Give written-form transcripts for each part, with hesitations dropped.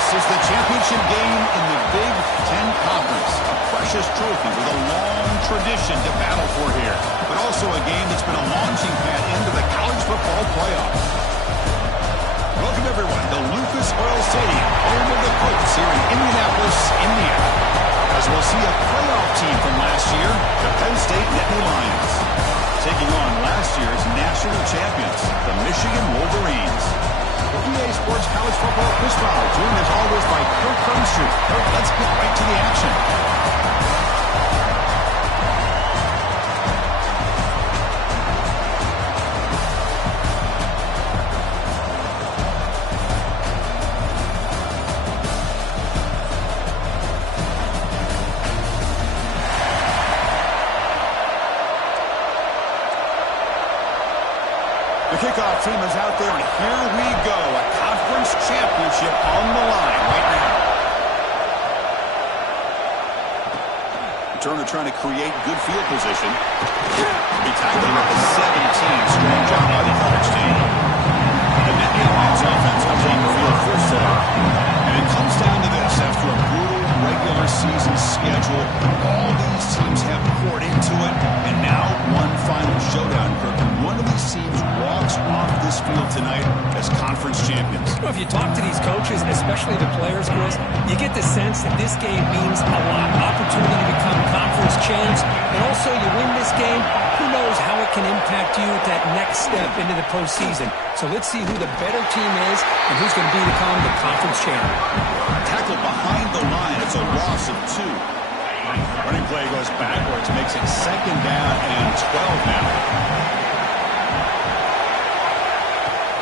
This is the championship game in the Big Ten Conference. A precious trophy with a long tradition to battle for here. But also a game that's been a launching pad into the college football playoffs. Welcome, everyone, to Lucas Oil Stadium, home of the Colts here in Indianapolis, Indiana. As we'll see a playoff team from last year, the Penn State Nittany Lions, taking on last year's national champions, the Michigan Wolverines. For EA Sports College Football Quiz File, joined as always by Kirk Cronstrom. Kirk, let's get right to the action. Kickoff team is out there, and here we go. A conference championship on the line right now. Turner trying to create good field position. He tackled at the 17. Strong job by the coverage team. The Nittany Lions offense comes on the field first today. And it comes down to this. After a brutal regular season schedule, all these teams have poured into it, and now one final showdown, Kirk. One of these teams walks off this field tonight as conference champions. Well, if you talk to these coaches, especially the players, Chris, you get the sense that this game means a lot. Opportunity to become conference champs, and also you win this game, who knows how it can impact you at that next step into the postseason. So let's see who the better team is and who's going to become the conference champion. Tackled behind the line. It's a loss of 2. Running play goes backwards, makes it 2nd down and 12 now.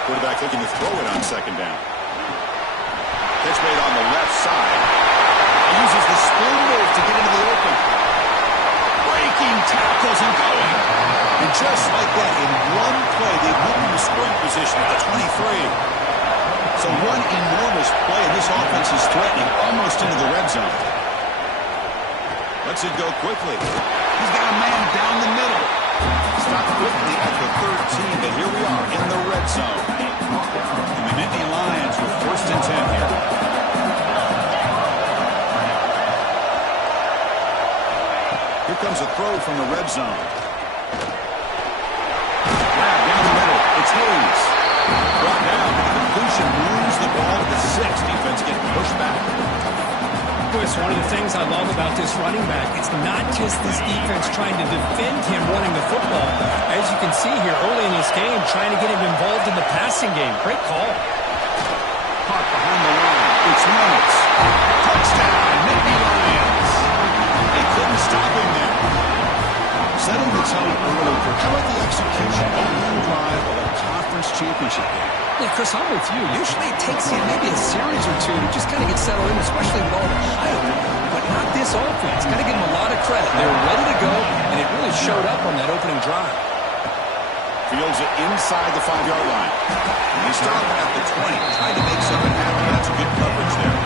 Quarterback looking to throw it on 2nd down. Pitch made on the left side. He uses the spin move to get into the open. Breaking tackles and going. And just like that, in one play, they moved into scoring position at the 23. So one enormous play, and this offense is threatening almost into the red zone. Lets it go quickly. He's got a man down the middle. Stopped quickly at the 13, but here we are in the red zone. And the Nittany Lions with 1st and 10 here. Here comes a throw from the red zone. Grab down the middle. It's Hayes. Brought down. Completion moves the ball to the 6. Defense getting pushed back. Chris, one of the things I love about this running back, it's not just this defense trying to defend him running the football. As you can see here early in this game, trying to get him involved in the passing game. Great call. Caught behind the line. It's Reynolds. Touchdown, Nittany Lions. They couldn't stop him there. Setting the tone early for how about the execution opening drive of a conference championship game. Yeah, Chris, I'm with you. Usually it takes you maybe a series or two to just kind of get settled in, especially with all the hype. But not this offense. Got to give them a lot of credit. They were ready to go, and it really showed up on that opening drive. Fields it inside the 5-yard line. And they stop at the 20. Trying to make something happen. That's good coverage there.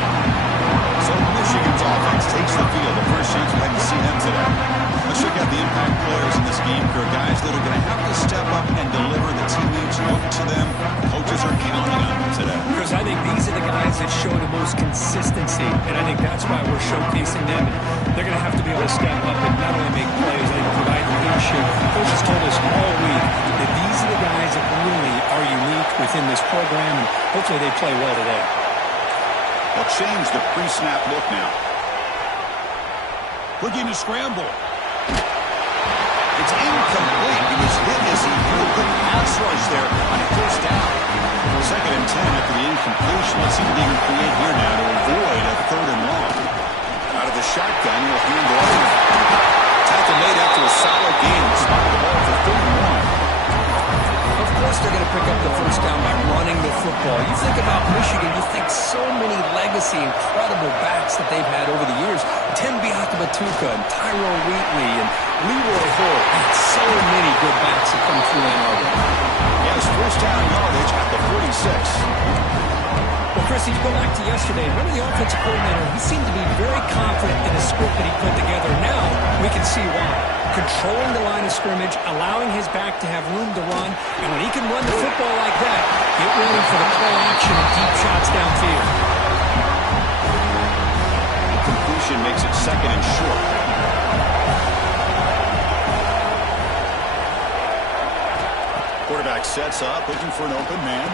So Michigan's offense takes the field. The first chance we had to see them today. Let's check out the impact players in this game. There are guys that are going to have to step up and deliver. The teammates look to them. Coaches are counting on them today. Because I think these are the guys that show the most consistency, and I think that's why we're showcasing them. They're going to have to be able to step up and not only make plays, I think provide leadership. Coaches told us all week that these are the guys that really are unique within this program, and hopefully they play well today. They'll change the pre-snap look now. Looking to scramble. It's incomplete. He was hit as he hit a good pass rush there on 1st down. 2nd and 10 after the incompletion. Let's see what they can create here now to avoid a 3rd and long. Out of the shotgun, he'll hand it off. Tackle made after a solid game. Spotted the ball for 3rd and 1. Of course they're going to pick up the 1st down by running the football. You think about Michigan, you think so many legacy, incredible backs that they've had over the years. Tim Biakabatuka and Tyrone Wheatley and Leroy Hill. And so many good backs have come through Ann Arbor. Yes, 1st down yardage at the 46. Well, Chris, if you go back to yesterday, remember the offensive coordinator, he seemed to be very confident in the script that he put together. Now we can see why. Controlling the line of scrimmage, allowing his back to have room to run, and when he can run the football like that, get ready for the play action and deep shots downfield. sets up, looking for an open man.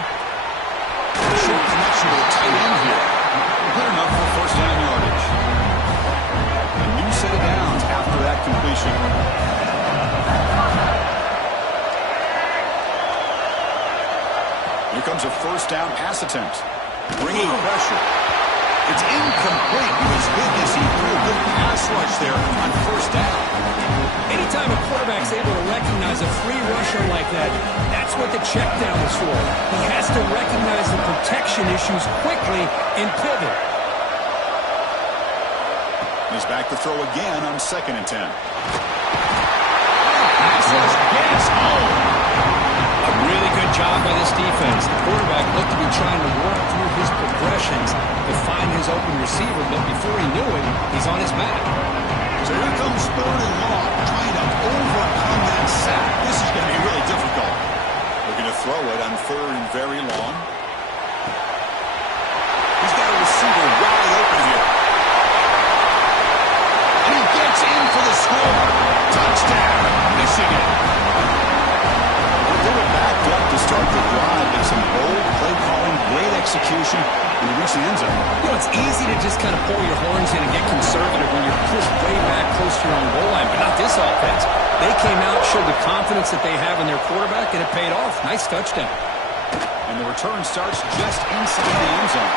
Short connection to the tight end here. Good enough for first down yardage. A new set of downs after that completion. Here comes a first down pass attempt. Bringing pressure. It's incomplete. He was good to see through a good pass rush there on first down. Anytime a quarterback's able to recognize a free rusher like that, that's what the check down is for. He has to recognize the protection issues quickly and pivot. He's back to throw again on 2nd and 10. Pass rush gets home. A really good job by this defense. The quarterback looked to be trying to work through his progressions to find his open receiver, but before he knew it, he's on his back. So here comes 3rd and long, trying to overcome that sack. This is going to be really difficult. Looking to throw it on 3rd and very long. He's got a receiver wide open here. And he gets in for the score. Touchdown, Michigan. They were backed up to start the drive, and some bold play calling, great execution, and they reach the end zone. You know, it's easy to just kind of pull your horns in and get conservative when you're pushed way back close to your own goal line, but not this offense. They came out, showed the confidence that they have in their quarterback, and it paid off. Nice touchdown. And the return starts just inside the end zone.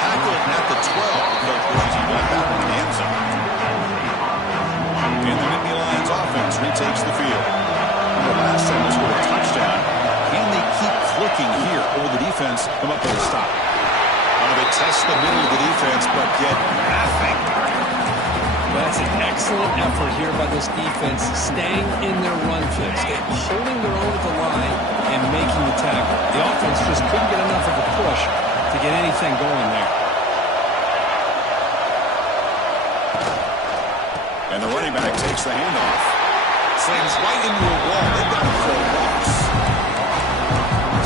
Tackled at the 12. The coach pushes him back in the end zone. And the Nittany Lions offense retakes the field. The last time they scored a touchdown. Can they keep clicking here? Or will the defense come up with a stop? They test the middle of the defense, but get nothing. That's an excellent effort here by this defense, staying in their run fits, holding their own at the line, and making the tackle. The offense just couldn't get enough of a push to get anything going there. And the running back takes the handoff. Slams right into a wall. They've got to throw loss.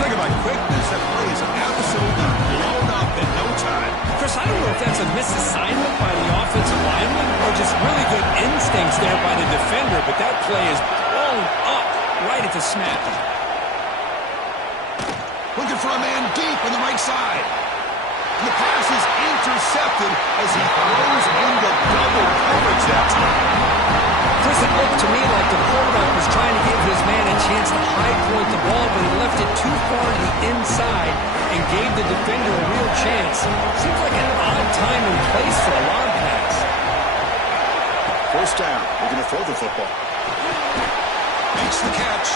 Talk about quickness. That play is absolutely blown up in no time. Chris, I don't know if that's a misassignment by the offensive lineman or just really good instincts there by the defender, but that play is blown up right at the snap. Looking for a man deep on the right side. And the pass is intercepted as he throws into double coverage that time. Chris, it looked to me like the quarterback was trying to give his man a chance to high point the ball, but he left it too far to the inside and gave the defender a real chance. Seems like an odd time and place for a long pass. First down. We're going to throw the football. Makes the catch.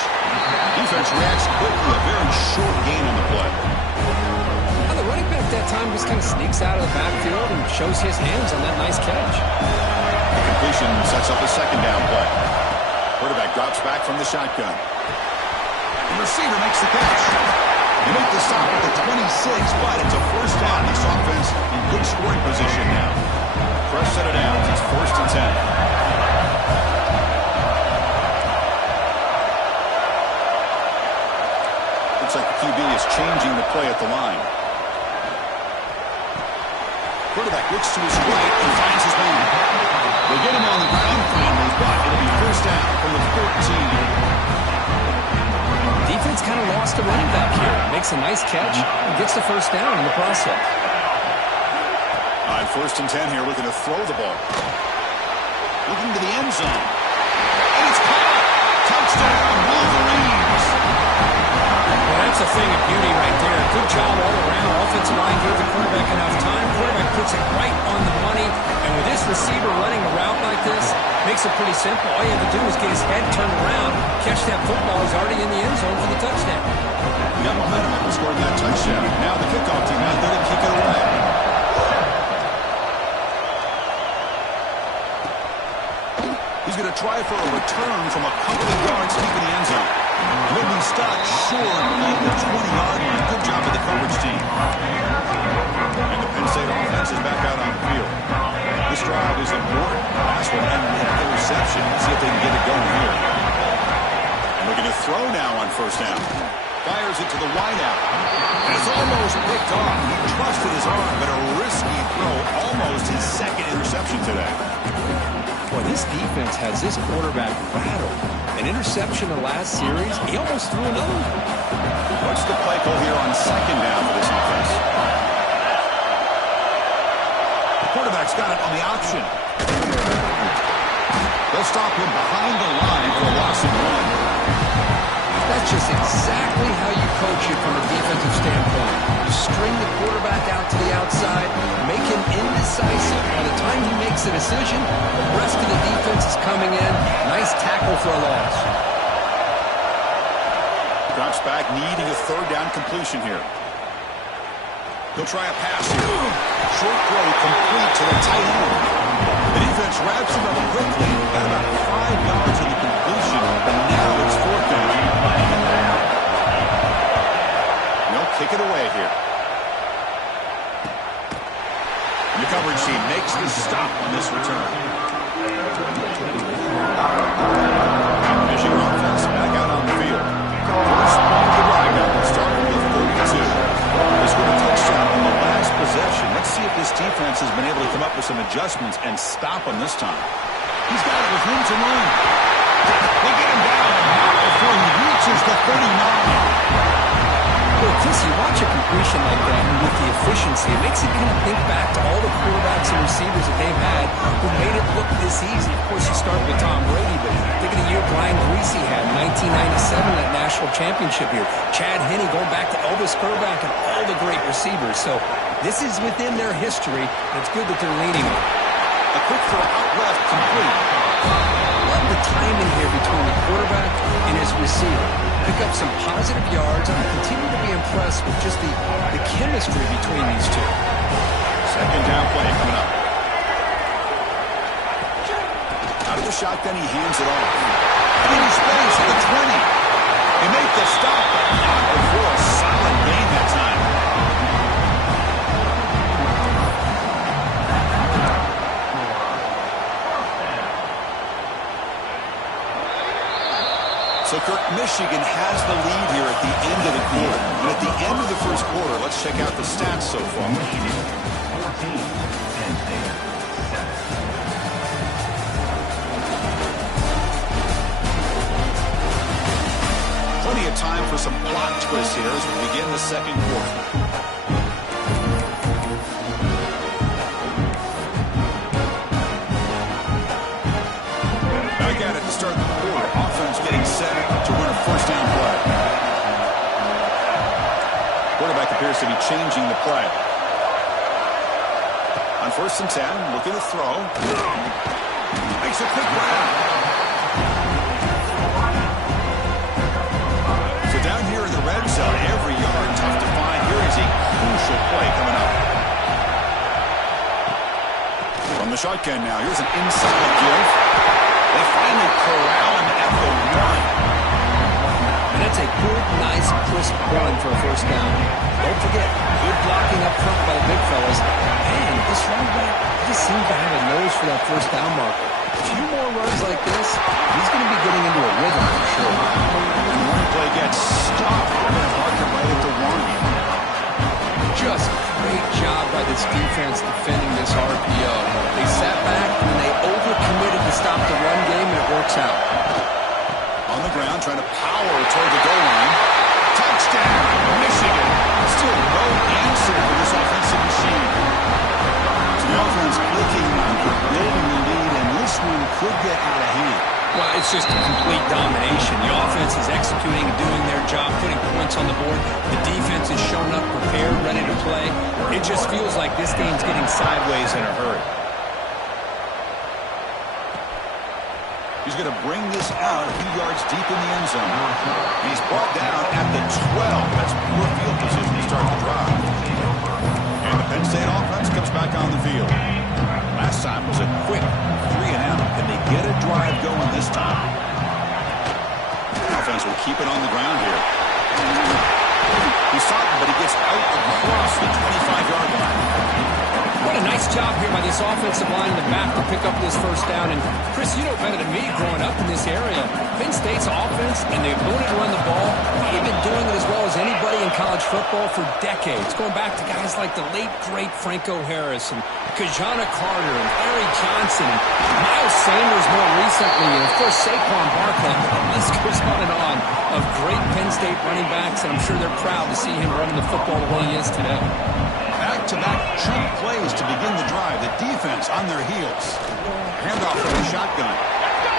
Defense reacts quickly. A very short gain on the play. Now the running back that time just kind of sneaks out of the backfield and shows his hands on that nice catch. Completion sets up a 2nd down play. Quarterback drops back from the shotgun. The receiver makes the catch. They make the stop at the 26, but it's a first down. This offense in good scoring position now. Fresh set of downs. It's 1st and 10. Looks like the QB is changing the play at the line. Quarterback looks to his right and finds his man. They get him on the ground finally, but it'll be first down from the 14. Defense kind of lost the running back here. Makes a nice catch and gets the first down in the process. On 1st and 10 here, looking to throw the ball. Looking to the end zone. And it's caught. Touchdown, Wolverines. Well, that's a thing of beauty right there. Good job all around. Offensive line gave the quarterback enough time. Quarterback puts it right on the money. And with this receiver running a route like this, makes it pretty simple. All you have to do is get his head turned around, catch that football. He's already in the end zone for the touchdown. We got momentum after scoring that touchdown. Now the kickoff team out there to kick it away. He's going to try for a return from a couple of yards deep in the end zone. Will be stopped short of the 20-yard line. Good job of the coverage team. And the Penn State offense is back out on the field. This drive is important. Last one and the reception. Let's see if they can get it going here. And looking to throw now on first down. Fires it to the wideout. And it's almost picked off. He trusted his arm, but a risky throw. Almost his 2nd interception today. Well, this defense has this quarterback rattled. An interception the last series. He almost threw another one. What's the play call here on second down for this offense? The quarterback's got it on the option. They'll stop him behind the line for a loss of 1. That's just exactly how you coach it from a defensive standpoint. You string the quarterback out to the outside, make him indecisive. By the time he makes a decision, the rest of the defense is coming in. Nice tackle for a loss. Drops back, needing a third down completion here. He'll try a pass here. Short throw complete to the tight end. The defense wraps him up quickly. Got about 5 yards in the completion, and now it's fourth down. They'll kick it away here. The coverage team makes the stop on this return. Michigan offense back out on the field. First play of the drive now will start with 32. They scored a touchdown on the last possession. Let's see if this defense has been able to come up with some adjustments and stop him this time. He's got it with room to run. They get him down before he reaches the 39. Well, Chris, you watch a completion like that with the efficiency, it makes you kind of think back to all the quarterbacks and receivers that they've had who made it look this easy. Of course, you start with Tom Brady, but think of the year Brian Grease had in 1997, that national championship year. Chad Henne going back to Elvis Burbank and all the great receivers. So this is within their history. It's good that they're leaning on it. A quick throw out left, complete. Love the timing here between the quarterback and his receiver. Pick up some positive yards, and I continue to be impressed with just the chemistry between these two. Second down play coming up. Out of the shotgun, he hands it off. In space at the 20. He made the stop, but not before a solid gain that time. So, Kirk, Michigan has the lead here at the end of the quarter. And at the end of the first quarter, let's check out the stats so far. 14 and 7. Plenty of time for some plot twists here as we begin the second quarter. Back at it to start the quarter. Offense getting set to run a first down play. Quarterback appears to be changing the play. On 1st and 10, looking to throw. Makes a quick grab. So down here in the red zone, every yard tough to find. Here is a crucial play coming up. From the shotgun now, here's an inside give. They finally corral him at the 1. And that's a good, nice, crisp run for a first down. Don't forget, good blocking up front by the big fellas. And this running back just seems to have a nose for that first down marker. A few more runs like this, he's going to be getting into a rhythm for sure. And the run play gets stopped. They're going to mark him right at the 1. Just great job by this defense defending this RPO. They sat back and they overcommitted to stop the run game, and it works out. On the ground, trying to power toward the goal line. Touchdown, Michigan. Still no answer for this offensive machine. So the offense clicking on building the lead, and this one could get out of hand. Well, it's just a complete domination. The offense is executing and doing their job, putting points on the board. The defense is showing up, prepared, ready to play. It just feels like this game's getting sideways in a hurry. He's going to bring this out a few yards deep in the end zone. He's brought down at the 12. That's poor field position to start the drive. And the Penn State offense comes back on the field. Last time was a quick 3-and-out. Can they get a drive going this time? Offense will keep it on the ground here. He's stopped, but he gets out across the 25-yard line. What a a nice job here by this offensive line in the back to pick up this first down. And, Chris, you know better than me growing up in this area. Penn State's offense and the ability to run the ball, they've been doing it as well as anybody in college football for decades, going back to guys like the late, great Franco Harris and Kajana Carter and Larry Johnson and Miles Sanders more recently, and, of course, Saquon Barkley. The list goes on and on of great Penn State running backs, and I'm sure they're proud to see him running the football the way he is today. Back-to-back chunk plays to begin the drive. The defense on their heels. Handoff from the shotgun.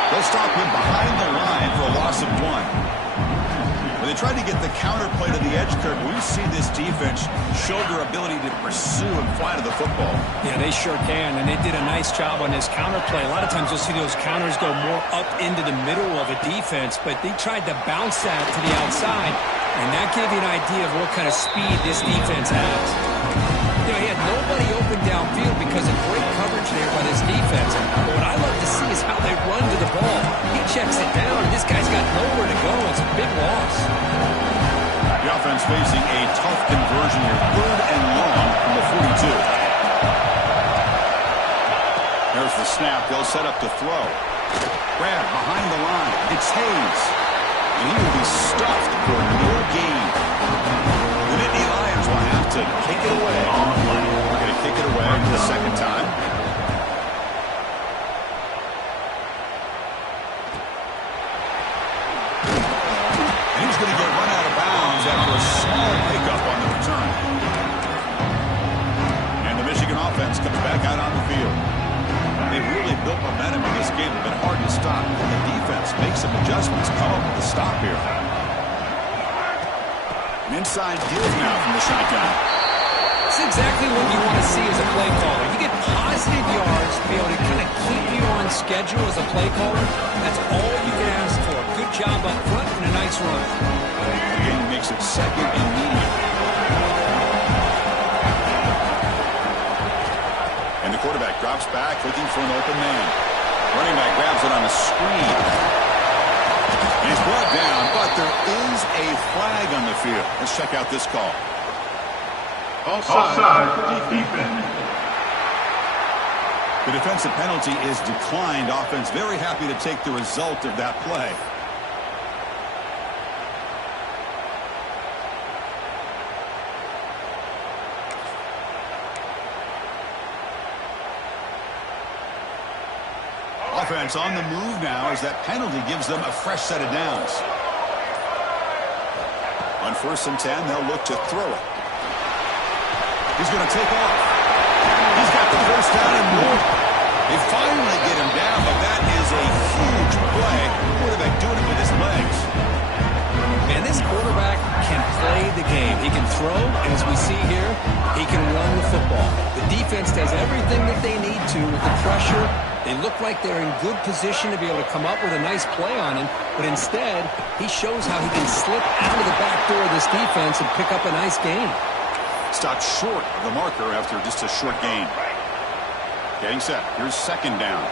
They'll stop him behind the line for a loss of 1. When they try to get the counterplay to the edge, Kirk, we see this defense show their ability to pursue and fly to the football. Yeah, they sure can, and they did a nice job on this counterplay. A lot of times you'll see those counters go more up into the middle of a defense, but they tried to bounce that to the outside, and that gave you an idea of what kind of speed this defense has. You know, he had nobody open downfield because of great coverage there by this defense. But what I love to see is how they run to the ball. He checks it down, and this guy's got nowhere to go. It's a big loss. The offense facing a tough conversion here. 3rd and long from the 42. There's the snap. They'll set up to throw. Grab behind the line. It's Hayes. And he will be stuffed for no gain. The Nittany Lions will have to kick it away. We're going to kick it away for the second time. And he's going to get run out of bounds after a small pickup on the return. And the Michigan offense comes back out on the field. They really built momentum in this game. It's been hard to stop. The defense makes some adjustments, come up with a stop here. An inside deal now from the shotgun. That's exactly what you want to see as a play caller. You get positive yards to be able to kind of keep you on schedule as a play caller. That's all you can ask for. Good job up front and a nice run. The game makes it 2nd and medium. And the quarterback drops back looking for an open man. Running back grabs it on a screen. And he's brought down, but there is a flag on the field. Let's check out this call. Offside defense. The defensive penalty is declined. Offense very happy to take the result of that play. Offense on the move now as that penalty gives them a fresh set of downs. On 1st and 10, they'll look to throw it. He's going to take off. He's got the first down and more. They finally get him down, but that is a huge play. Quarterback doing it with his legs. Man, this quarterback can play the game. He can throw, and as we see here, he can run the football. The defense does everything that they need to with the pressure. They look like they're in good position to be able to come up with a nice play on him, but instead, he shows how he can slip out of the back door of this defense and pick up a nice gain. Stopped short of the marker after just a short gain. Getting set. Here's 2nd down.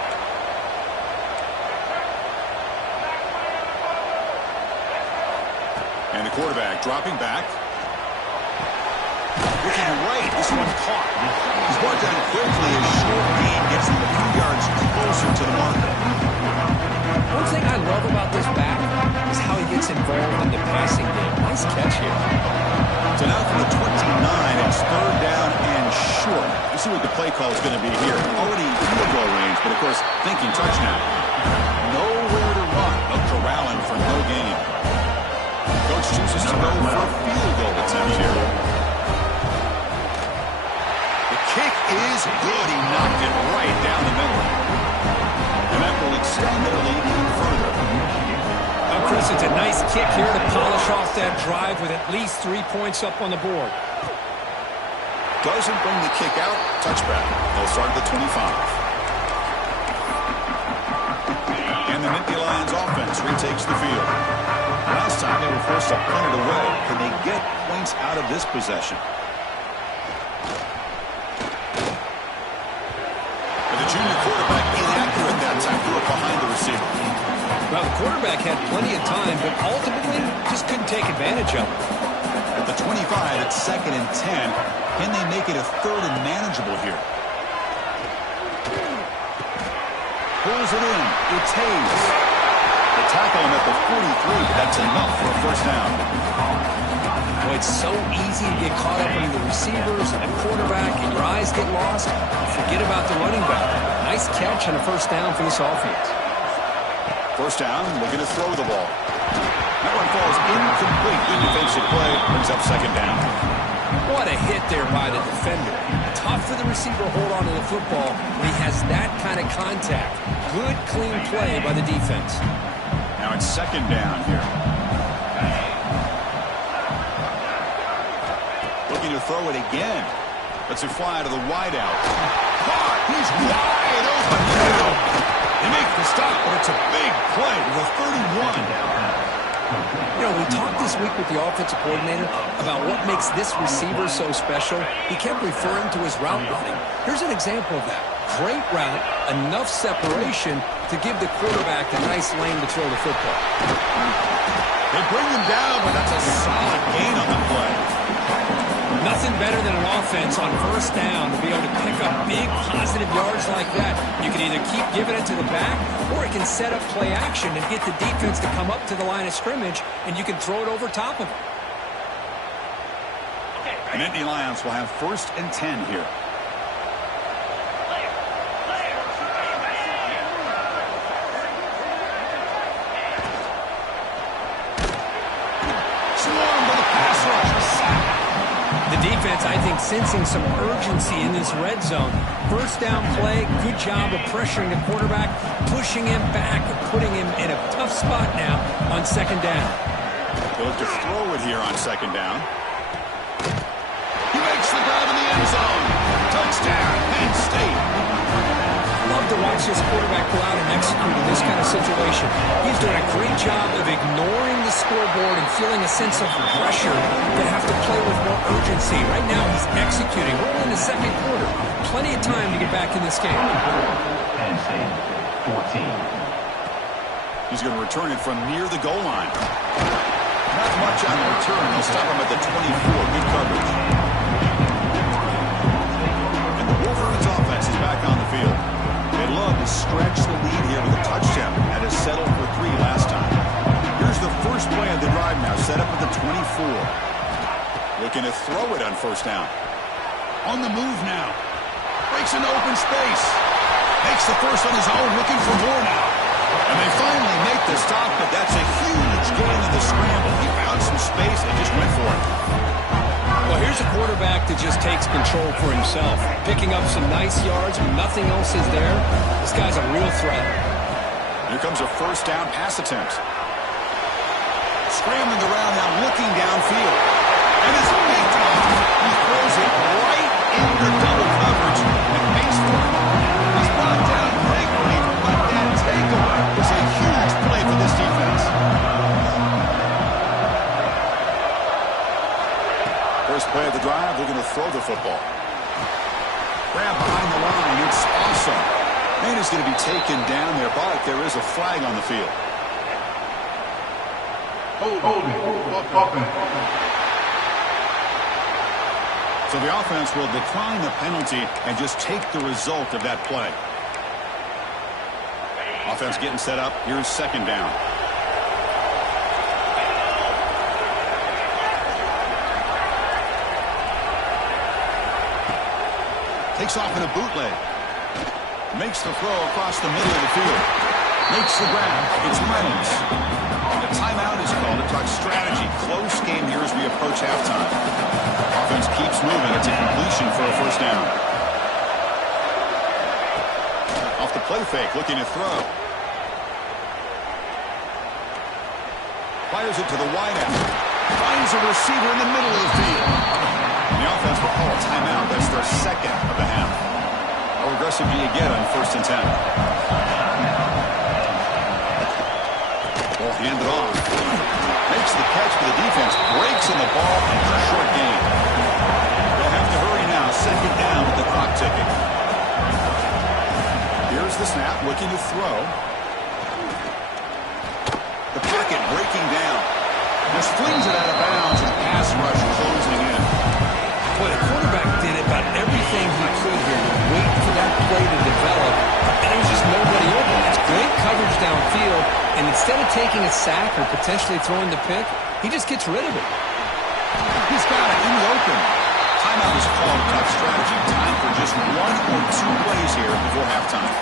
And the quarterback dropping back. Looking right. This one caught. He's brought down quickly. A short gain gets him a few yards closer to the marker. One thing I love about this back is how he gets involved in the passing game. Nice catch here. So now from the 29, it's 3rd down and short. Let's see what the play call is going to be here. Already field goal range, but of course, thinking touchdown. Nowhere to run. No corralling for no gain. Coach chooses to go for a field goal attempt here. The kick is good. He knocked it right down the middle. And that will extend their lead even further. Chris, it's a nice kick here to polish off that drive with at least 3 points up on the board. Doesn't bring the kick out. Touchback. They'll start at the 25. And the Nittany Lions offense retakes the field. Last time they were forced to punt it away. Can they get points out of this possession? But the junior quarterback inaccurate that time to look behind the receiver. Well, the quarterback had plenty of time, but ultimately just couldn't take advantage of it. At the 25, it's 2nd and 10. Can they make it a 3rd and manageable here? pulls it in. It's Hayes. They tackle him at the 43, but that's enough for a first down. Well, it's so easy to get caught up in the receivers and the quarterback, and your eyes get lost. Forget about the running back. Nice catch and a first down for this offense. First down, looking to throw the ball. That one falls incomplete. Good defensive play, brings up second down. What a hit there by the defender. Tough for the receiver to hold on to the football when he has that kind of contact. Good, clean play by the defense. Now it's second down here. Looking to throw it again. Lets it fly to the wideout. Caught! He's wide open now. They make the stop, but it's a big play with a 31. You know, we talked this week with the offensive coordinator about what makes this receiver so special. He kept referring to his route running. Here's an example of that. Great route, enough separation to give the quarterback a nice lane to throw the football. They bring him down, but that's a solid gain on the play. Nothing better than an offense on first down to be able to pick up big positive yards like that. You can either keep giving it to the back, or it can set up play action and get the defense to come up to the line of scrimmage, and you can throw it over top of it. And Indy Lions will have 1st and 10 here. Swarmed by the pass rush. The defense, I think, sensing some urgency in this red zone. First down play, good job of pressuring the quarterback, pushing him back, putting him in a tough spot now on second down. They'll look to throw it here on second down. He makes the grab in the end zone. Touchdown, Penn State. Love to watch this quarterback go out and execute in this kind of situation. He's doing a great job of ignoring the scoreboard and feeling a sense of pressure to have to play with more urgency. Right now, he's executing. We're in the second quarter. Plenty of time to get back in this game. Penn State, 14. He's going to return it from near the goal line. Not much on the return. They'll stop him at the 24. Good coverage. And the Wolverines offense is back on the field. They love to stretch the lead here with a touchdown. That is settled for 3 last time. Here's the first play of the drive now, set up at the 24. Looking to throw it on first down. On the move now. Breaks into open space. Makes the first on his own, looking for more now. And they finally make the stop, but that's a huge gain in the scramble. He found some space and just went for it. Well, here's a quarterback that just takes control for himself. Picking up some nice yards when nothing else is there. This guy's a real threat. Here comes a first down pass attempt. Scrambling around now, looking downfield. And it's picked off. He throws it right into double coverage and makes for it. He's brought down quickly, but that takeaway is a huge play for this defense. First play of the drive, they're going to throw the football. Grab behind the line, it's awesome. Man is going to be taken down there, but there is a flag on the field. So the offense will decline the penalty and just take the result of that play. Offense getting set up. Here's second down. Takes off in a bootleg. Makes the throw across the middle of the field. Makes the grab. It's Reynolds. The timeout is called to talk strategy. Close game here as we approach halftime. Offense keeps moving. It's a completion for a first down. Off the play fake, looking to throw. Fires it to the wideout. Finds a receiver in the middle of the field. And the offense will call a timeout. That's their second of the half. How aggressive do you get on 1st and 10? Ball handed off. Makes the catch, but the defense breaks in the ball and it's a short gain. They'll have to hurry now. Second down with the clock ticking. Here's the snap, looking to throw. The pocket breaking down. Just flings it out of bounds and pass rush closing in. Boy, the quarterback did about everything he could here to wait for that play to develop, and there was just nobody open. downfield, and instead of taking a sack or potentially throwing the pick, he just gets rid of it. He's got it in the open. Timeout is called. Tough strategy. Time for just 1 or 2 plays here before halftime.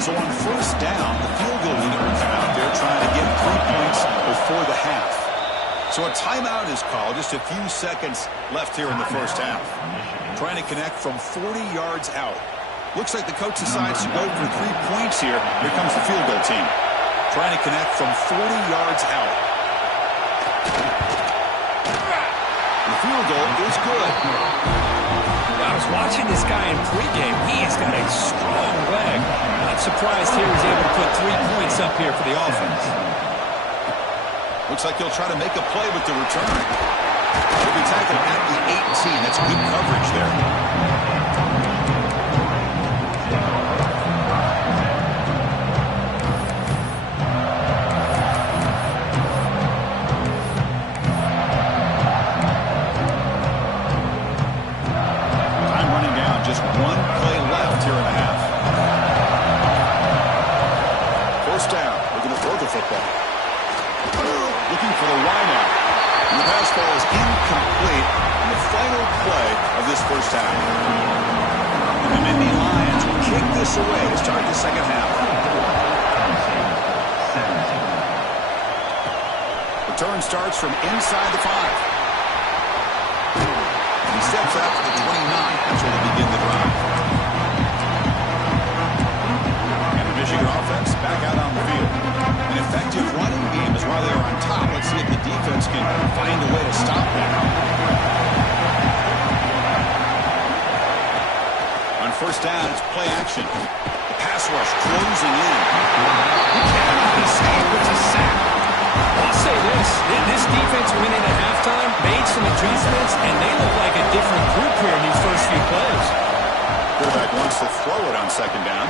So on first down, the field goal unit will come out there trying to get 3 points before the half. So a timeout is called. Just a few seconds left here in the first half. Trying to connect from 40 yards out. Looks like the coach decides to go for 3 points here. Here comes the field goal team. Trying to connect from 40 yards out. The field goal is good. I was watching this guy in pregame. He has got a strong leg. Not surprised here he's able to put 3 points up here for the offense. Looks like he'll try to make a play with the return. He'll be tackled at the 18. That's good coverage there. Time running down. Just 1 play left here in the half. First down. Looking to throw the football. Looking for the wideout. And the pass ball is incomplete in the final play of this first half. And the Nittany Lions will kick this away to start the second half. Return starts from inside the 5. He steps out to the 29. That's where they begin the drive. And the Michigan offense back out on the field. An effective running game is why they are on top. Let's see if the defense can find a way to stop that. On first down, it's play action. The pass rush closing in. He cannot escape. It's a sack. I'll say this defense went in at halftime, made some adjustments, and they look like a different group here in these first few plays. Quarterback wants to throw it on second down.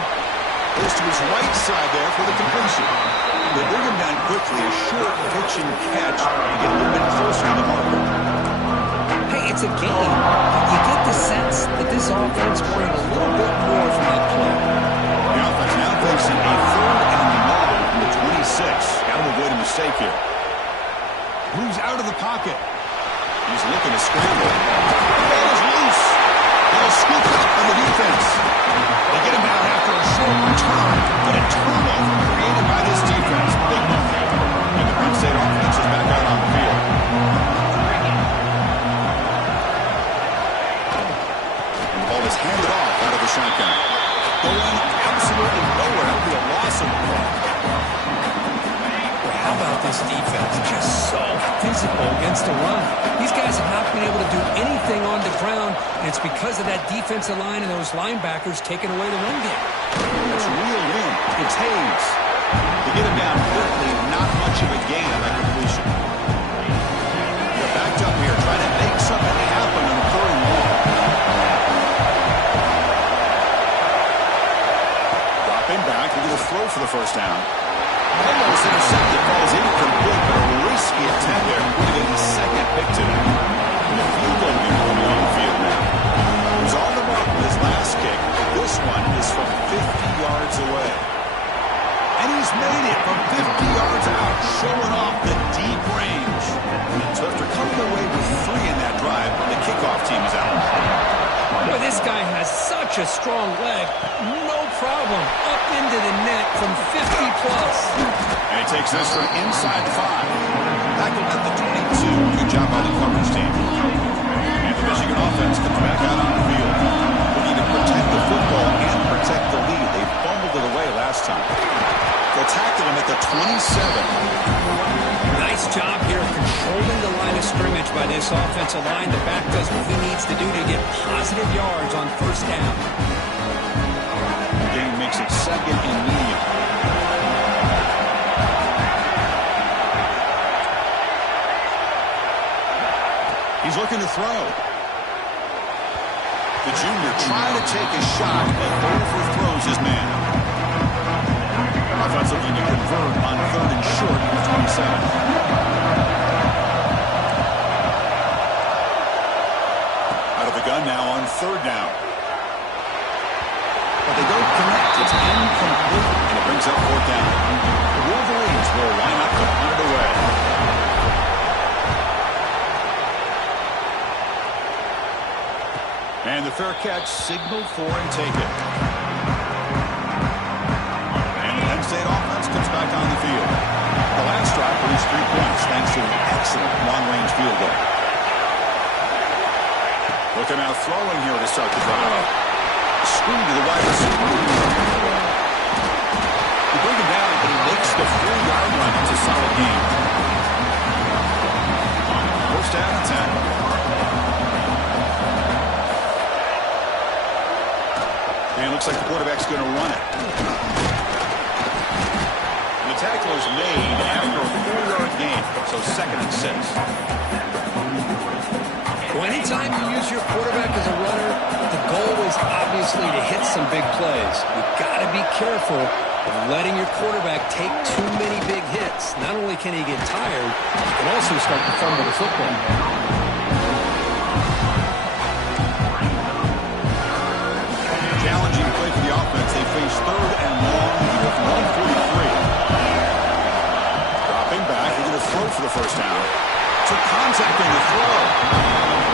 Goes to his right side there for the completion. They bring him down quickly, a short pitch and catch to get a little bit closer to the marker. Hey, it's a game. You get the sense that this offense wanted a little bit more from that play. The offense now facing a 3rd and long from the 26. Got to avoid a mistake here. Moves out of the pocket. He's looking to scramble. The ball is loose. They'll scoop it up on the defense. They get him down after a short return, but a turnover created by this defense. Big moment. And the Penn State offense is back out on the field. And the ball is handed off out of the shotgun. Going absolutely nowhere. That'll be a loss of the ball. How about this defense? Just so physical against the run. These guys have not been able to do anything on the ground, and it's because of that defensive line and those linebackers taking away the run game. It's real win. It's Hayes. To get him down quickly, not much of a gain on that completion. They're backed up here, trying to make something happen on the 3rd and long. Dropping back, they're going to throw for the first down. Almost intercepted, falls incomplete, but a risky attempt there. Would have been the second pick today. And the field goal unit will be on the field now. He was on the mark with his last kick. This one is from 50 yards away. And he's made it from 50 yards out, showing off the deep range. So after coming away with 3 in that drive, the kickoff team is out. Boy, this guy has such a strong leg. No problem. Up into the net from 50 plus. And he takes this from inside the 5. Tackled at the 22. Good job by the coverage team. And the Michigan offense comes back out on the field. Looking to protect the football and protect the lead. They fumbled it away last time. They'll tackle him at the 27. Nice job here of controlling the line of scrimmage by this offensive line. The back does what he needs to do to get positive yards on first down. The game makes it 2nd and medium. He's looking to throw. The junior trying to take a shot and overthrows his man. Offense looking to convert on 3rd and short at the 27. Out of the gun now on 3rd down. They don't connect. It's incomplete, and it brings up fourth down. The Wolverines will line up to punt it away. And the fair catch signaled for and taken. And the Penn State offense comes back on the field. The last drive produced 3 points thanks to an excellent long-range field goal. Looking now throwing here to start the drive. Screen to the wide receiver. You bring him down, but he makes the 4-yard run. It's a solid game. First down and 10. And it looks like the quarterback's going to run it. And the tackle is made after a 4-yard gain. So 2nd and 6. Well, anytime you use your quarterback as a runner, the goal is obviously to hit some big plays. You've got to be careful of letting your quarterback take too many big hits. Not only can he get tired, he can also start to fumble the football. Challenging play for the offense. They face 3rd and long with 1:43. Dropping back, they're going to throw for the first down. Took contact on the throw.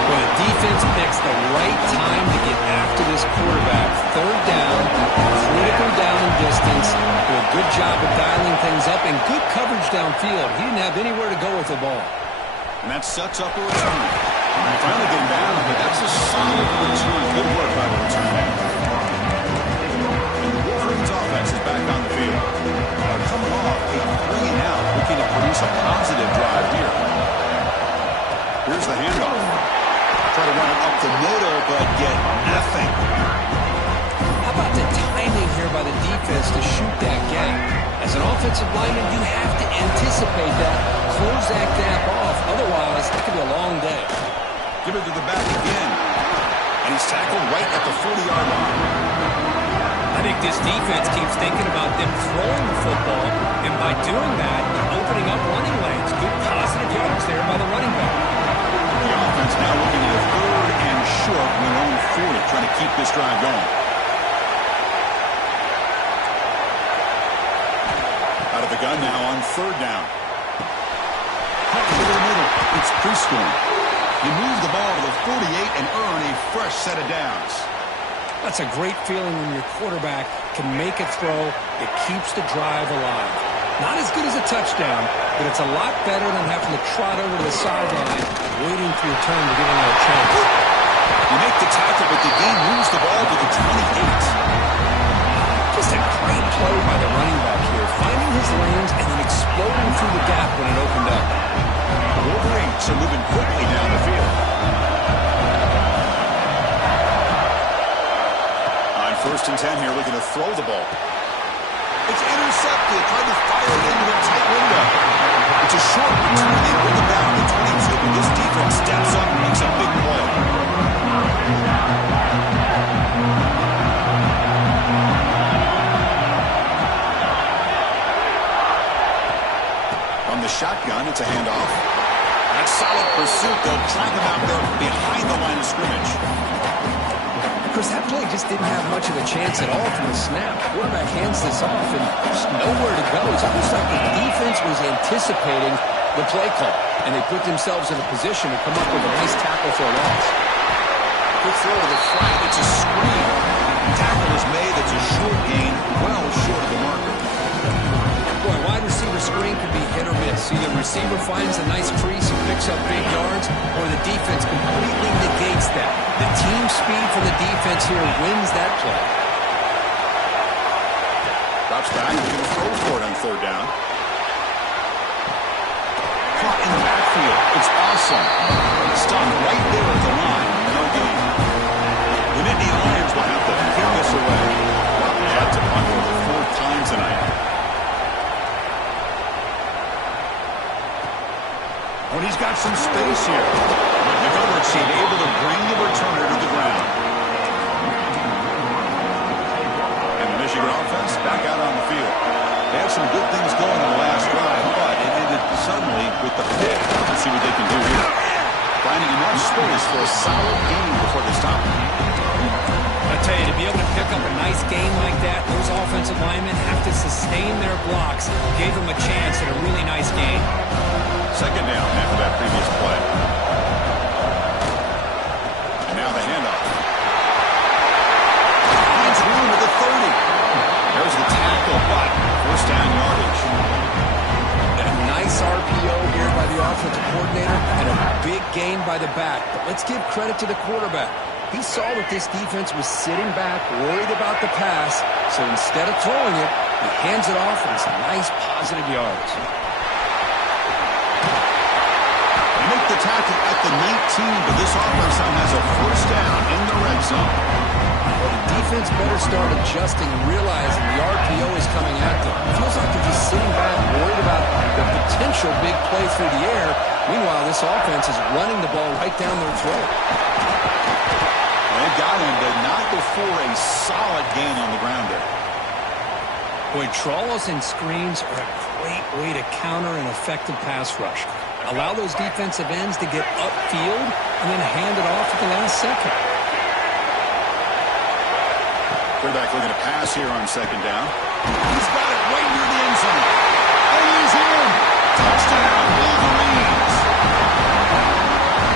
Well, the defense picks the right time to get after this quarterback. 3rd down, critical down in distance. Do a good job of dialing things up and good coverage downfield. He didn't have anywhere to go with the ball. And that sets up a return. Finally getting down, but that's a solid return. Good work by the return man. And the Wolverines offense is back on the field. Coming off a 3-and-out, looking to produce a positive drive here. Here's the handoff. Try to run it up the middle, but get nothing. How about the timing here by the defense to shoot that gap? As an offensive lineman, you have to anticipate that, close that gap off. Otherwise, it could be a long day. Give it to the back again. And he's tackled right at the 40-yard line. I think this defense keeps thinking about them throwing the football, and by doing that, opening up running lanes. Good positive yards there by the running back. The offense now looking at a 3rd and short when their own 40, trying to keep this drive going. Out of the gun now on 3rd down. Cut to the middle. It's Preschool. You move the ball to the 48 and earn a fresh set of downs. That's a great feeling when your quarterback can make a throw. It keeps the drive alive. Not as good as a touchdown, but it's a lot better than having to trot over to the sideline, waiting for your turn to give another chance. You make the tackle, but the game moves the ball to the 28. Just a great play by the running back here, finding his lanes and then exploding through the gap when it opened up. The Wolverines are moving quickly down the field. On 1st and 10 here, looking to throw the ball. It's intercepted. Tried to fire it into a tight window. It's a short return. They bring it down to 22, but this defense steps up and makes a big play. From the shotgun, it's a handoff. That's solid pursuit. They'll track him out there behind the line of scrimmage. Chris, that play just didn't have much of a chance at all from the snap. Quarterback hands this off and just nowhere to go. It's almost like the defense was anticipating the play call, and they put themselves in a position to come up with a nice tackle for a loss. Quick throw to the flat. It's a screen. Tackle is made. It's a short gain, well short of the marker. Boy, wide receiver screen can be hit or miss. Either the receiver finds a nice crease and picks up big yards, or the defense completely negates that. The team speed from the defense here wins that play. Drops back. He's going to throw for it on 3rd down. Caught in the backfield. It's awesome. Stopped right there at the line. No gain. The Nittany Lions will have to kick this away. They had to punt for the 4th time tonight. When he's got some space here. McGovern seemed able to bring the returner to the ground. And the Michigan offense back out on the field. They had some good things going on the last drive, but it ended suddenly with the pick. Let's see what they can do here. Finding enough space for a game like that, those offensive linemen have to sustain their blocks. Gave them a chance at a really nice game. Second down after that previous play. And now the handoff. Finds room at the 30. There's the tackle, but first down yardage. A nice RPO here by the offensive coordinator and a big gain by the back. But let's give credit to the quarterback. He saw that this defense was sitting back, worried about the pass, so instead of throwing it, he hands it off and some nice positive yards. They make the tackle at the 19, but this offense now has a first down in the red zone. Well, the defense better start adjusting and realizing the RPO is coming at them. It feels like they're just sitting back, worried about the potential big play through the air. Meanwhile, this offense is running the ball right down their throat. They got him, but not before a solid gain on the ground there. Boy, trawls and screens are a great way to counter an effective pass rush. Allow those defensive ends to get upfield and then hand it off at the last second. Quarterback looking to pass here on second down. He's got it right near the end zone. And he's in. Touchdown, Wolverines.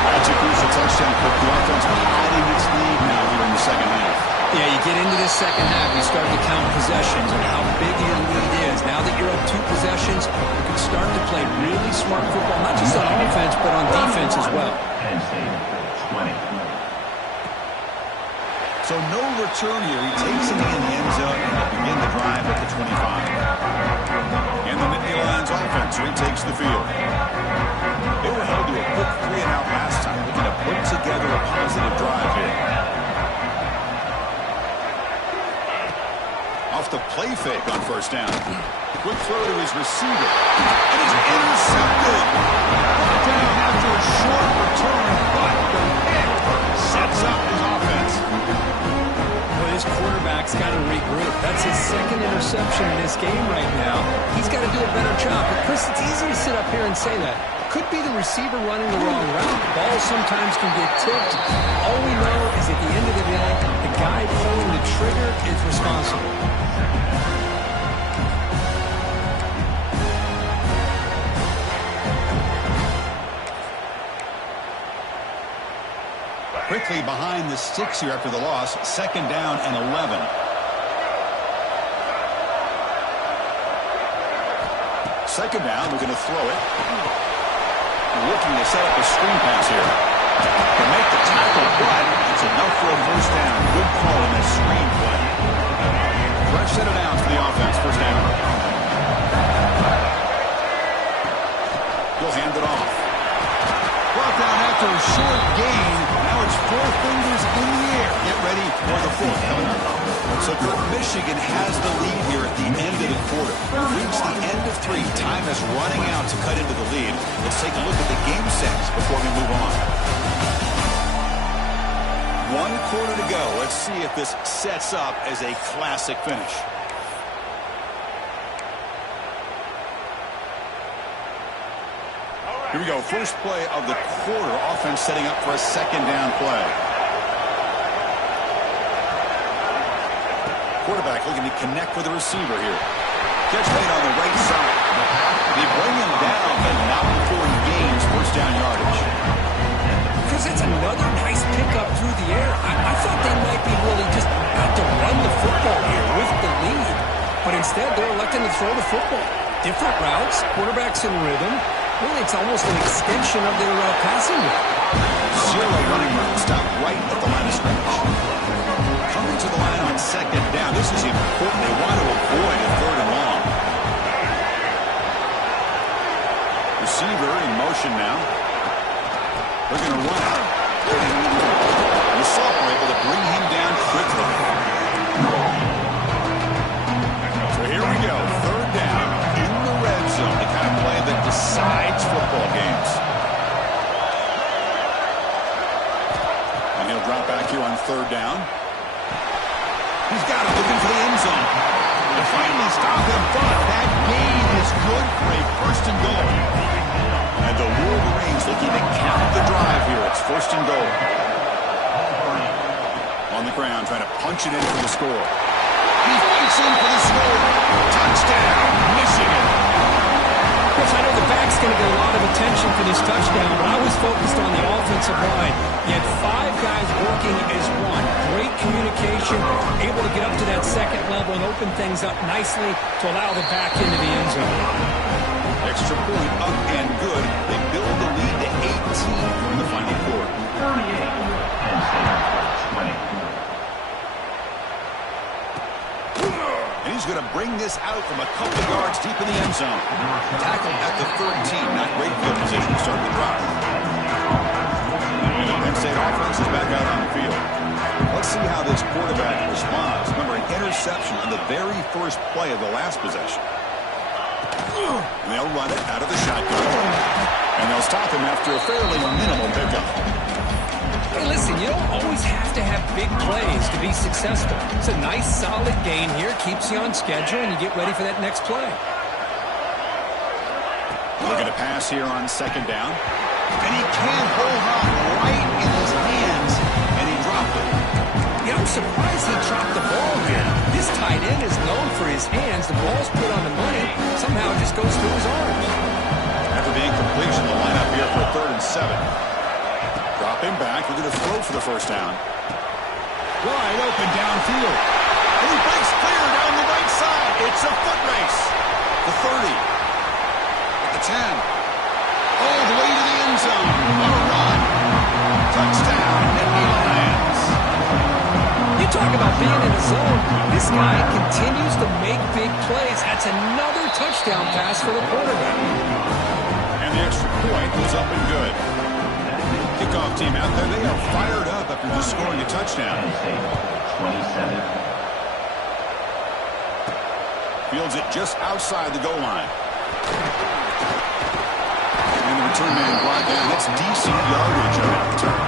That's a crucial touchdown for the offense hiding its lead now here in the second half. Yeah, you get into this second half, you start to count possessions and how big your lead is. Now that you're up 2 possessions, you can start to play really smart football, not just on offense, but on defense as well. Penn State, 20. So no return here. He takes it in the end zone and they begin the drive at the 25. And the Nittany Lions offense retakes the field. They were held to a quick 3-and-out last time, looking to put together a positive drive here. Off the play fake on first down. Quick throw to his receiver. And it's intercepted. Brought down after a short return, but the pick sets up his offense. Well, this quarterback's got to regroup. That's his second interception in this game right now. He's got to do a better job. But, Chris, it's easy to sit up here and say that. Could be the receiver running the wrong route. Balls sometimes can get tipped. All we know is at the end of the day, the guy pulling the trigger is responsible. Quickly behind the sticks here after the loss. Second down and 11. Second down, we're going to throw it. Looking to set up a screen pass here. To make the tackle, but it's enough for a first down. Good call in that screen play. Fresh set of downs for the offense. First down. He'll hand it off. Brought down after a short gain. Now it's 4 fingers in the air. Get ready for the fourth coming up. So Michigan has the lead here at the end of the quarter. We've reached the end of 3. Time is running out to cut into the lead. Let's take a look at the game sets before we move on. 1 quarter to go. Let's see if this sets up as a classic finish. Here we go. First play of the quarter. Offense setting up for a second down play. Quarterback looking to connect with the receiver here. Catch made on the right side. They bring him down, but not before he gains first down yardage. Because it's another nice pickup through the air. I thought they might be really just out to run the football here with the lead. But instead, they're electing to throw the football. Different routes, quarterbacks in rhythm. Really, it's almost an extension of their passing game. Zero running route. Stop right at the line of scrimmage. Coming to the line on second down. This is important. They want to avoid a third and long. Receiver in motion now. They're going to run out. The Assault were able to bring him down quickly. So here we go. Third down in the red zone. The kind of play that decides football games. And he'll drop back here on third down. He's got it, looking for the end zone. To finally stop him, but that gain is good for a first and goal. And the Wolverines looking to count the drive here. It's first and goal. On the ground, trying to punch it in for the score. He fights in for the score. Touchdown, Michigan. Chris, I know the back's going to get a lot of attention for this touchdown, but I was focused on the offensive line. You had 5 guys working as one. Great communication, able to get up to that second level and open things up nicely to allow the back into the end zone. Extra point up and good. They build the lead to 18 in the final quarter. 38, Penn State 20. And he's going to bring this out from a couple yards deep in the end zone. Tackle at the 13. Not great field position to start the drive. And the Penn State offense is back out on the field. Let's see how this quarterback responds. Remember, an interception on the very first play of the last possession. And they'll run it out of the shotgun. And they'll stop him after a fairly minimal pickup. Hey, listen, you don't always have to have big plays to be successful. It's a nice, solid gain here. Keeps you on schedule, and you get ready for that next play. Looking to pass here on second down. And he can't hold on right in his hands, and he dropped it. Yeah, I'm surprised he dropped the ball here. This tight end is known for his hands. The ball's put on the money. Somehow it just goes through his arms. After the incompletion, the lineup here for 3rd and 7. Drop him back. We're going to throw for the first down. Wide open downfield. And he breaks clear down the right side. It's a foot race. The 30. At the 10. All the way to the end zone. On a run. Touchdown, Nicky Lions. You talk about being in the zone. This guy continues to make big plays. That's another touchdown pass for the quarterback. And the extra point was up and good. Kickoff team out there, they are fired up after just scoring a touchdown. 27. Fields it just outside the goal line. And the return man brought down. That's decent yardage on that return.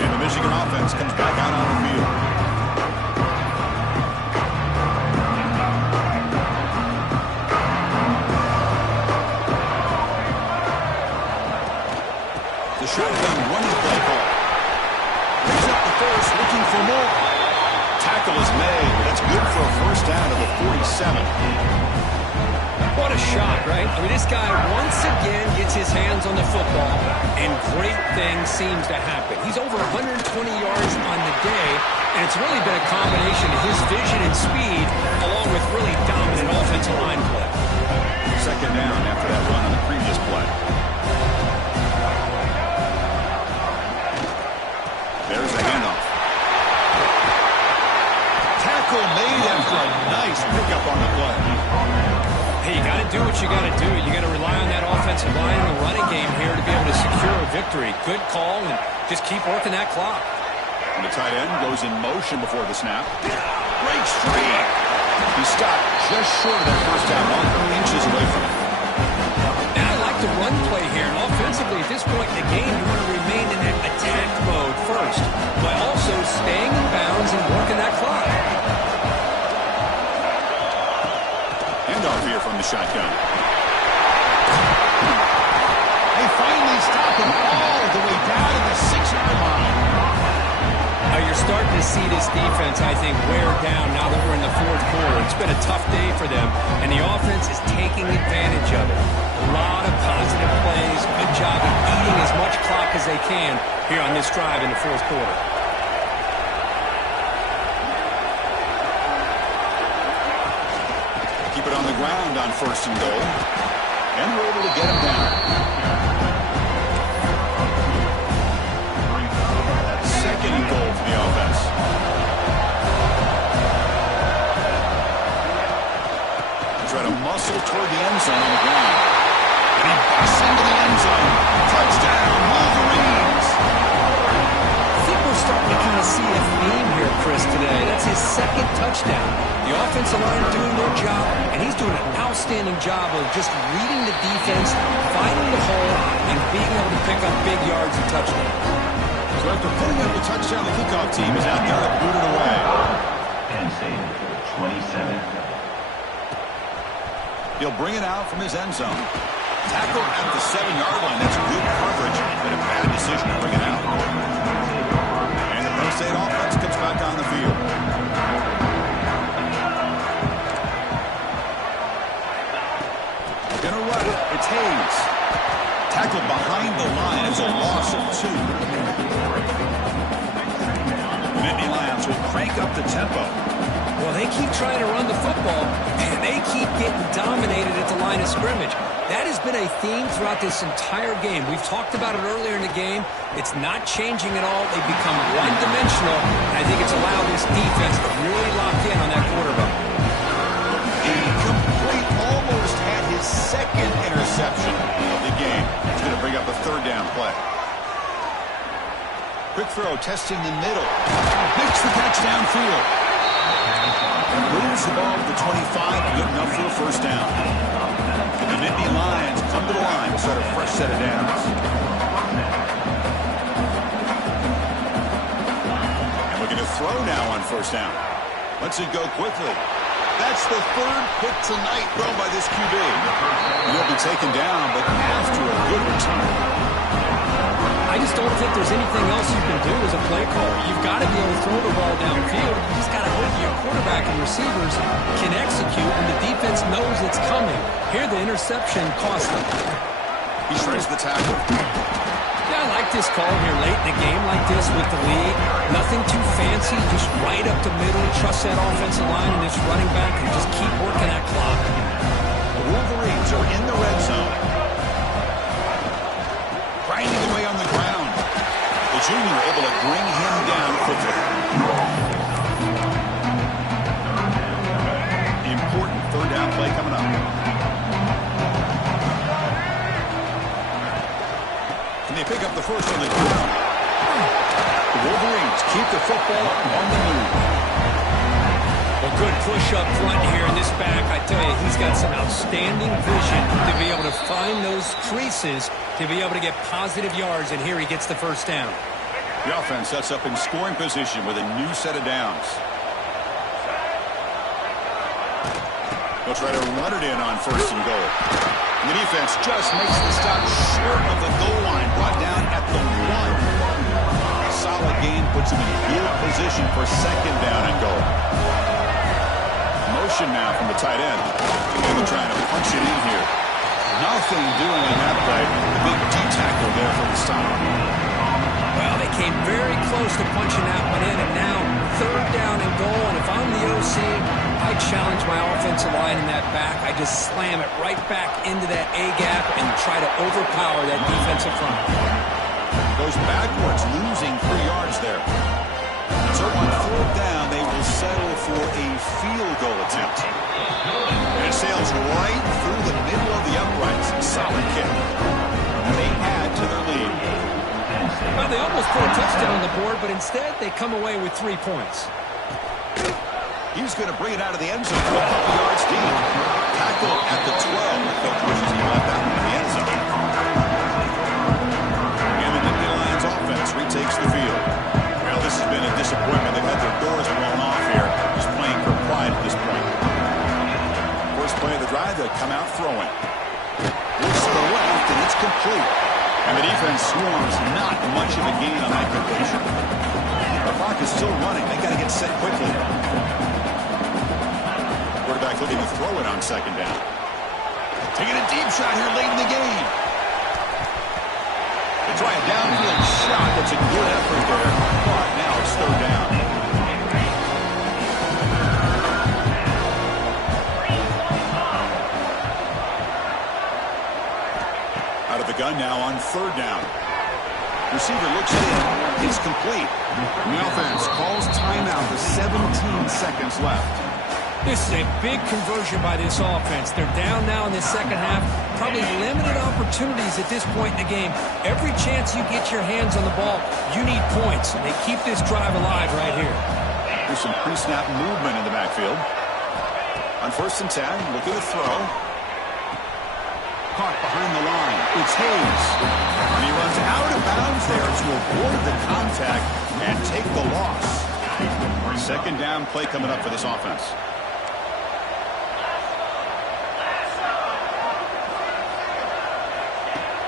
And the Michigan offense comes back out on the field. The shotgun running play call. Brings up the first, looking for more. Tackle is made. That's good for a first down to the 47. What a shot, right? I mean, this guy once again gets his hands on the football, and great things seems to happen. He's over 120 yards on the day, and it's really been a combination of his vision and speed, along with really dominant offensive line play. Second down after that run on the previous play. There's the handoff. Tackle made after a nice pickup on the play. Hey, you got to do what you got to do. You got to rely on that offensive line and the running game here to be able to secure a victory. Good call, and just keep working that clock. And the tight end goes in motion before the snap. Breaks free. He stopped just short of that first down marker, inches away from it. And I like the run play here. And offensively, at this point in the game, you want to remain in that attack mode first, but also staying in bounds and working that clock. Handoff here from the shotgun. They finally stop him all the way down to the 6-yard line. You're starting to see this defense, I think, wear down now that we're in the fourth quarter. It's been a tough day for them, and the offense is taking advantage of it. A lot of positive plays. Good job of eating as much clock as they can here on this drive in the fourth quarter. Keep it on the ground on 1st and goal. And we're able to get him down. Second and goal for the offense. Try to muscle toward the end zone on the ground. And he busts into the end zone. Touchdown, Wolverines. I think we're starting to kind of see a theme here, Chris, today. That's his second touchdown. The offensive line doing their job, and he's doing an outstanding job of just reading the defense, finding the hole, and being able to pick up big yards and touchdowns. So after putting up the touchdown, the kickoff team is out there to boot it away. Penn State 27. He'll bring it out from his end zone. Tackle at the 7-yard line. That's good coverage, but a bad decision to bring it out. And the Penn State offense comes back on the field. up the tempo. Well, they keep trying to run the football, and they keep getting dominated at the line of scrimmage. That has been a theme throughout this entire game. We've talked about it earlier in the game. It's not changing at all. They've become one-dimensional, and I think it's allowed this defense to really lock in on that quarterback. Incomplete, almost had his second interception of the game. He's going to bring up a third down play. Quick throw, testing the middle. Makes the catch downfield. And moves the ball to the 25, good enough for a first down. And the Nittany Lions come to the line to start a fresh set of downs. And looking to throw now on first down. Lets it go quickly. That's the third pick tonight thrown by this QB. He'll be taken down, but after a good return. I just don't think there's anything else you can do as a play caller. You've got to be able to throw the ball downfield. You just got to hope your quarterback and receivers can execute, and the defense knows it's coming. Here, the interception cost them. He shreds the tackle. Yeah, I like this call here late in a game like this with the lead. Nothing too fancy, just right up the middle. Trust that offensive line and its running back and just keep working that clock. The Wolverines are in the red zone. Grinding away on the ground. The junior able to bring him down quickly. Important third down play coming up. Can they pick up the first on the ground? The Wolverines keep the football on the move. Well, good push up front here in this back. I tell you, he's got some outstanding vision to be able to find those creases, to be able to get positive yards, and here he gets the first down. The offense sets up in scoring position with a new set of downs. They'll try to run it in on first and goal. And the defense just makes the stop short of the goal line, brought down at the 1. A solid gain puts him in good position for second down and goal. Motion now from the tight end. And they're trying to punch it in here. Nothing doing on that play. The big D-tackle there for the stop. Well, they came very close to punching that one in, and now third down and goal. And if I'm the OC, I challenge my offensive line in that back. I just slam it right back into that A-gap and try to overpower that defensive front. Goes backwards, losing 3 yards there. So on fourth down, they will settle for a field goal attempt. And it sails right through the middle of the uprights. Solid kick. And they add to their lead. Well, they almost put a touchdown on the board, but instead they come away with 3 points. He's going to bring it out of the end zone. A couple yards deep. Tackle at the 12. Coach wishes he left that one in the end zone. And the Nittany Lions offense retakes the field. Well, this has been a disappointment. They've had their doors blown off here. Just playing for pride at this point. First play of the drive, they'll come out throwing. Looks to the left, and it's complete. And the defense swarms not much of a gain on that completion. The clock is still running. They got to get set quickly. Quarterback looking to throw it on second down. Taking a deep shot here late in the game. They try a downfield shot. That's a good effort there. But now it's third down. Out of the gun now on third down. Receiver looks in. It's complete. And the offense calls timeout with 17 seconds left. This is a big conversion by this offense. They're down now in the second half. Probably limited opportunities at this point in the game. Every chance you get your hands on the ball, you need points. And they keep this drive alive right here. There's some pre-snap movement in the backfield. On first and 10, looking to throw. Caught behind the line. It's Hayes. And he runs out of bounds there to avoid the contact and take the loss. Second down play coming up for this offense.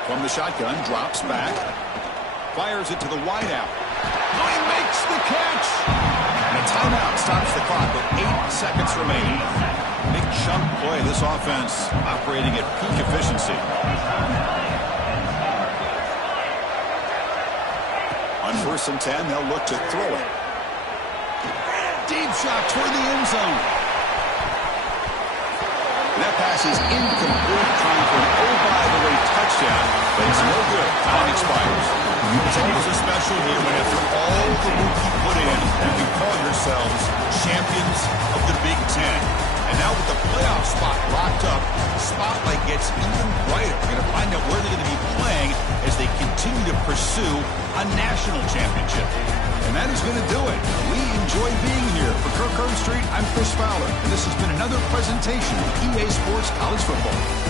From the shotgun, drops back. Fires it to the wideout. Oh, he makes the catch! And a timeout stops the clock with 8 seconds remaining. Big chunk play. This offense operating at peak efficiency. On first and 10, they'll look to throw it. Deep shot toward the end zone. That pass is incomplete, trying for an oh-by-the-way touchdown, but it's no good. Time expires. It's always a special here when after all the work you put in, you can call yourselves champions of the Big Ten. And now with the playoff spot locked up, the spotlight gets even brighter. We're going to find out where they're going to be playing as they continue to pursue a national championship. And that is going to do it. We enjoy being here. For Kirk Street, I'm Chris Fowler, and this has been another presentation of EA Sports College Football.